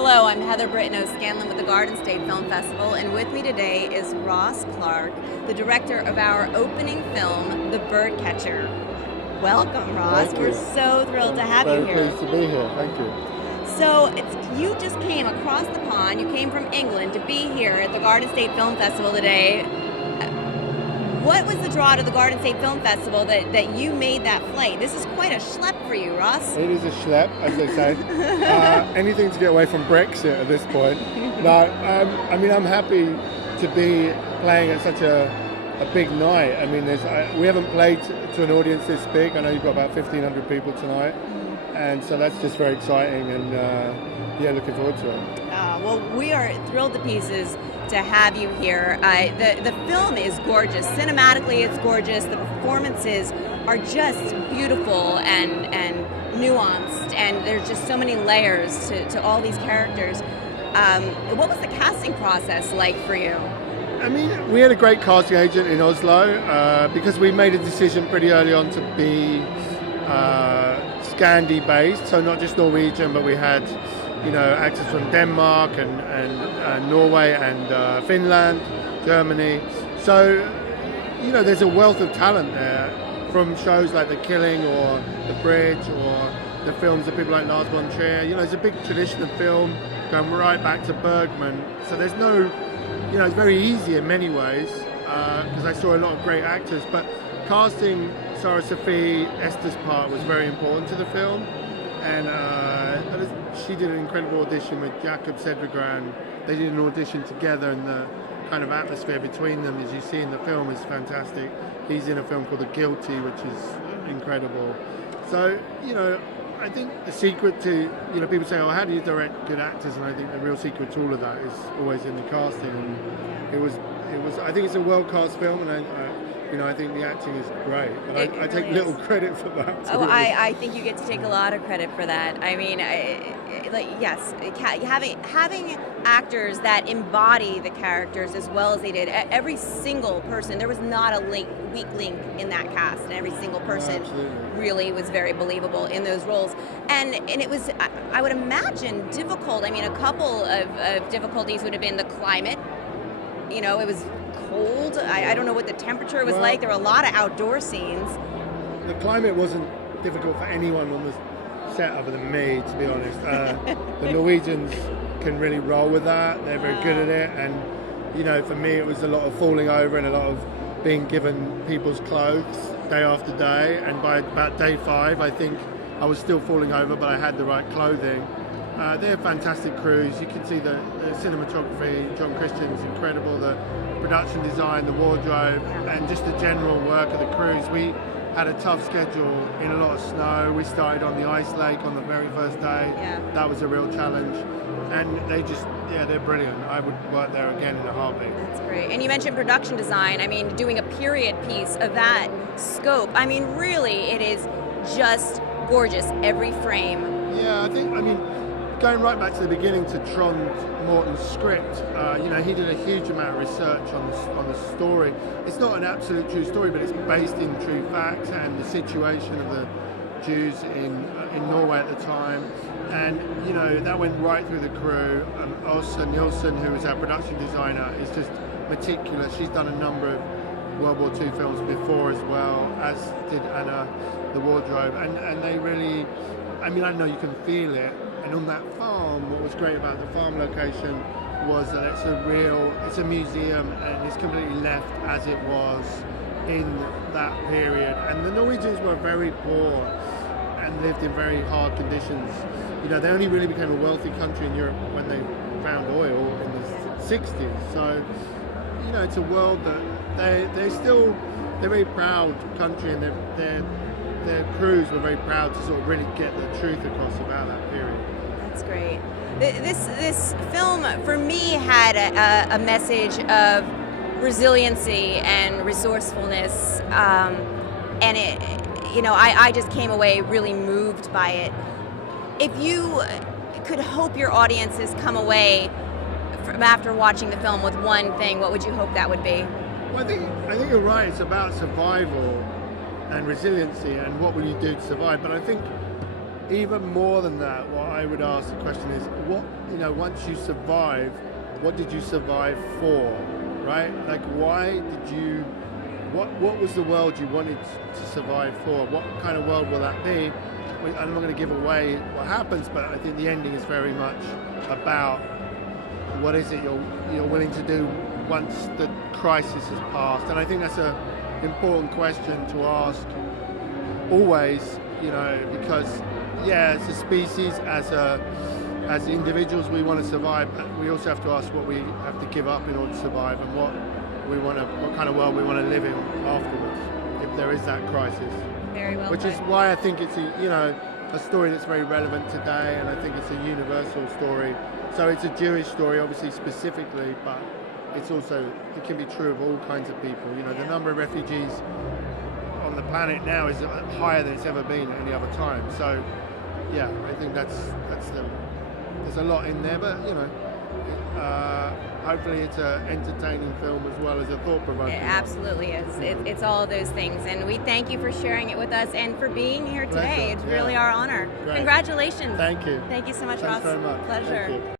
Hello, I'm Heather Britton O'Scanlan with the Garden State Film Festival, and with me today is Ross Clarke, the director of our opening film, The Birdcatcher. Welcome, Ross. Thank We're you. so thrilled to have you Very here. pleased to be here. Thank you. So you just came across the pond. You came from England to be here at the Garden State Film Festival today. What was the draw to the Garden State Film Festival that you made that flight? This is quite a schlep for you, Ross. It is a schlep, as they say. Anything to get away from Brexit at this point. But I'm happy to be playing at such a big night. I mean, we haven't played to an audience this big. I know you've got about 1,500 people tonight, and so that's just very exciting. And looking forward to it. Well, we are thrilled to pieces to have you here. The film is gorgeous. Cinematically, it's gorgeous. The performances are just beautiful and nuanced, and there's just so many layers to all these characters. What was the casting process like for you? I mean, we had a great casting agent in Oslo because we made a decision pretty early on to be Scandi based, so not just Norwegian, but we had actors from Denmark and Norway and Finland, Germany. So, there's a wealth of talent there from shows like The Killing or The Bridge or the films of people like Lars von Trier. There's a big tradition of film going right back to Bergman. So there's no, it's very easy in many ways because I saw a lot of great actors. But casting Sarah Sophie Esther's part was very important to the film. And she did an incredible audition with Jakob Sedvegran. They did an audition together, and the kind of atmosphere between them, as you see in the film, is fantastic. He's in a film called The Guilty, which is incredible. So, I think the secret to, people say, oh, how do you direct good actors? And I think the real secret to all of that is always in the casting. And it was. I think it's a well-cast film, and I think the acting is great, but I take little credit for that. I think you get to take a lot of credit for that. I mean, yes, having actors that embody the characters as well as they did. Every single person, there was not a weak link in that cast, and every single person really was very believable in those roles. And it was, I would imagine, difficult. I mean, a couple of difficulties would have been the climate. It was cold. I don't know what the temperature was like. There were a lot of outdoor scenes. The climate wasn't difficult for anyone on the set other than me, to be honest. The Norwegians can really roll with that. They're very good at it. And, for me, it was a lot of falling over and a lot of being given people's clothes day after day. And by about day 5, I think I was still falling over, but I had the right clothing. They're fantastic crews. You can see the cinematography. John Christian's incredible. The production design, the wardrobe, and just the general work of the crews. We had a tough schedule in a lot of snow. We started on the ice lake on the very first day. Yeah. That was a real challenge. And they're brilliant. I would work there again in a heartbeat. That's great. And you mentioned production design. I mean, doing a period piece of that scope. I mean, really, it is just gorgeous, every frame. Yeah, going right back to the beginning to Trond Morten's script, he did a huge amount of research on the story. It's not an absolute true story, but it's based in true facts and the situation of the Jews in Norway at the time. And, that went right through the crew. Åsa Nielsen, who is our production designer, is just meticulous. She's done a number of World War II films before as well, as did Anna, the wardrobe. And they really, I know you can feel it. And on that farm, what was great about the farm location was that it's a museum, and it's completely left as it was in that period. And the Norwegians were very poor and lived in very hard conditions. They only really became a wealthy country in Europe when they found oil in the 60s. So, it's a world that they're very proud country, and their crews were very proud to sort of really get the truth across about that period. That's great. This film, for me, had a message of resiliency and resourcefulness, and I just came away really moved by it. If you could hope your audiences come away from after watching the film with one thing, what would you hope that would be? Well, I think you're right. It's about survival and resiliency and what will you do to survive. But I think even more than that, what I would ask the question is, what once you survive, what did you survive for, right? Like, why did you? What was the world you wanted to survive for? What kind of world will that be? I'm not going to give away what happens, but I think the ending is very much about what is it you're willing to do once the crisis has passed. And I think that's an important question to ask always, because as a species, as individuals, we want to survive, but we also have to ask what we have to give up in order to survive, and what kind of world we want to live in afterwards, if there is that crisis. Very well Which put. is why I think it's a story that's very relevant today, and I think it's a universal story. So it's a Jewish story, obviously specifically, but it can be true of all kinds of people. The number of refugees on the planet now is higher than it's ever been at any other time. So I think there's a lot in there, but hopefully it's an entertaining film as well as a thought-provoking. It absolutely is. It's all of those things, and we thank you for sharing it with us and for being here today. Pleasure. It's really our honor. Great. Congratulations. Thank you. Thank you so much, Thanks Ross. very much. Pleasure. Thank you.